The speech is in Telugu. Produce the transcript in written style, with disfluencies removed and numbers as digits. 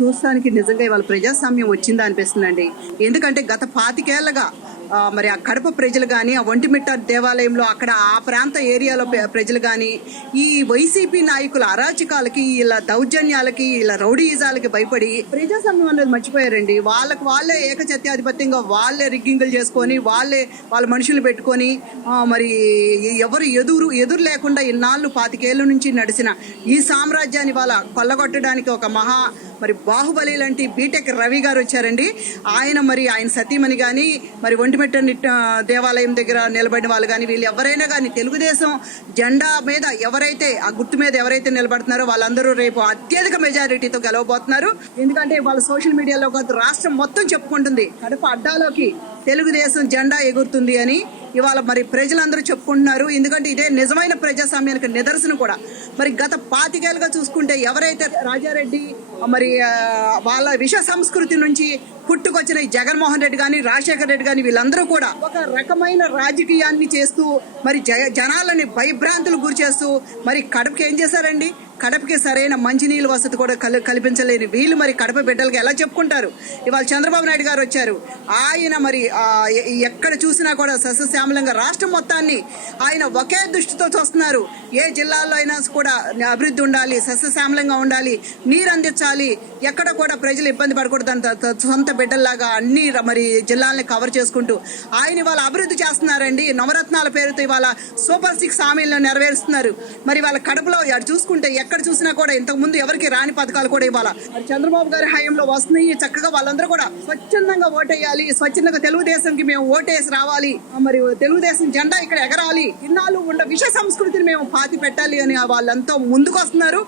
చూస్తానికి నిజంగా ఇవాళ ప్రజాస్వామ్యం వచ్చిందా అనిపిస్తుందండి. ఎందుకంటే గత 25 ఏళ్లుగా మరి ఆ కడప ప్రజలు కానీ, ఆ ఒంటిమిట్ట దేవాలయంలో అక్కడ ఆ ప్రాంత ఏరియాలో ప్రజలు కానీ ఈ వైసీపీ నాయకుల అరాచకాలకి, ఇలా దౌర్జన్యాలకి, ఇలా రౌడీయిజాలకి భయపడి ప్రజాస్వామ్యం అనేది మర్చిపోయారండి. వాళ్ళే ఏకచత్యాధిపత్యంగా వాళ్ళే రిగ్గింగులు చేసుకొని వాళ్ళ మనుషులు పెట్టుకొని మరి ఎవరు ఎదురు లేకుండా ఇన్నాళ్ళు 25 ఏళ్ళ నుంచి నడిచిన ఈ సామ్రాజ్యాన్ని వాళ్ళ కొల్లగొట్టడానికి ఒక మరి బాహుబలి లాంటి బీటెక్ రవి గారు వచ్చారండి. ఆయన సతీమణి కానీ, మరి ఒంటిమిట్ట దేవాలయం దగ్గర నిలబడిన వాళ్ళు కానీ, వీళ్ళు ఎవరైనా కానీ తెలుగుదేశం జెండా మీద ఎవరైతే, ఆ గుర్తు మీద ఎవరైతే నిలబడుతున్నారో వాళ్ళందరూ రేపు అత్యధిక మెజారిటీతో గెలవబోతున్నారు. ఎందుకంటే వాళ్ళ సోషల్ మీడియాలో కాదు, రాష్ట్రం మొత్తం చెప్పుకుంటుంది కడప అడ్డాలోకి తెలుగుదేశం జెండా ఎగురుతుంది అని ఇవాళ మరి ప్రజలందరూ చెప్పుకుంటున్నారు. ఎందుకంటే ఇదే నిజమైన ప్రజాస్వామ్యానికి నిదర్శనం కూడా. మరి గత 25 ఏళ్ళుగా చూసుకుంటే ఎవరైతే రాజారెడ్డి మరి వాళ్ళ విష సంస్కృతి నుంచి పుట్టుకొచ్చిన ఈ జగన్మోహన్ రెడ్డి కానీ, రాజశేఖర రెడ్డి కానీ, వీళ్ళందరూ కూడా ఒక రకమైన రాజకీయాన్ని చేస్తూ మరి జనాలని భయభ్రాంతులకు గురి చేస్తూ మరి కడపకి ఏం చేశారండి? కడపకి సరైన మంచినీళ్ళ వసతి కూడా కల్పించలేని వీళ్ళు మరి కడప బిడ్డలకి ఎలా చెప్పుకుంటారు? ఇవాళ చంద్రబాబు నాయుడు గారు వచ్చారు. ఆయన మరి ఎక్కడ చూసినా కూడా సస్యశ్యామలంగా రాష్ట్రం మొత్తాన్ని ఆయన ఒకే దృష్టితో చూస్తున్నారు. ఏ జిల్లాల్లో అయినా కూడా అభివృద్ధి ఉండాలి, సస్యశ్యామలంగా ఉండాలి, నీరు అందించాలి, ఎక్కడ కూడా ప్రజలు ఇబ్బంది పడకూడదు, సొంత బిడ్డల్లాగా అన్ని మరి జిల్లాలని కవర్ చేసుకుంటూ ఆయన ఇవాళ అభివృద్ధి చేస్తున్నారండి. నవరత్నాల పేరుతో ఇవాళ సూపర్ 6 హామీలను నెరవేరుస్తున్నారు. మరి వాళ్ళ కడపలో చూసుకుంటే ఎక్కడ చూసినా కూడా ఇంతకు ముందు ఎవరికి రాని పథకాలు కూడా ఇవ్వాల మరి చంద్రబాబు గారి హయాంలో వస్తున్నాయి. చక్కగా వాళ్ళందరూ కూడా స్వచ్ఛందంగా ఓటేయాలి, స్వచ్ఛందంగా తెలుగుదేశంకి మేము ఓటేసి రావాలి, మరి తెలుగుదేశం జెండా ఇక్కడ ఎగరాలి, ఇన్నాళ్ళు ఉన్న విష సంస్కృతిని మేము పాతి పెట్టాలి అని వాళ్ళంతా ముందుకు వస్తున్నారు.